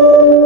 you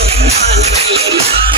I'm gonna be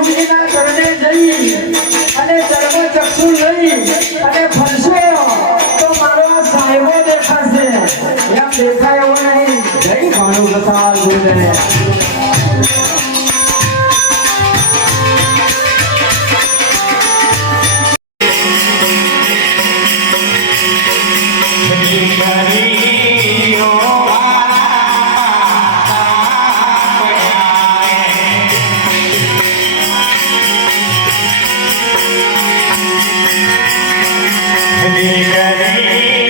કુંડલીના કરડે જઈ અને ચર્મચક્ષુ લઈ અને ફરશો તો મારો આ સાહેબો દેખાશે. એમ દેખાય એવો નહીં. જય ભાનુ ગોપાલ બોલે Amen.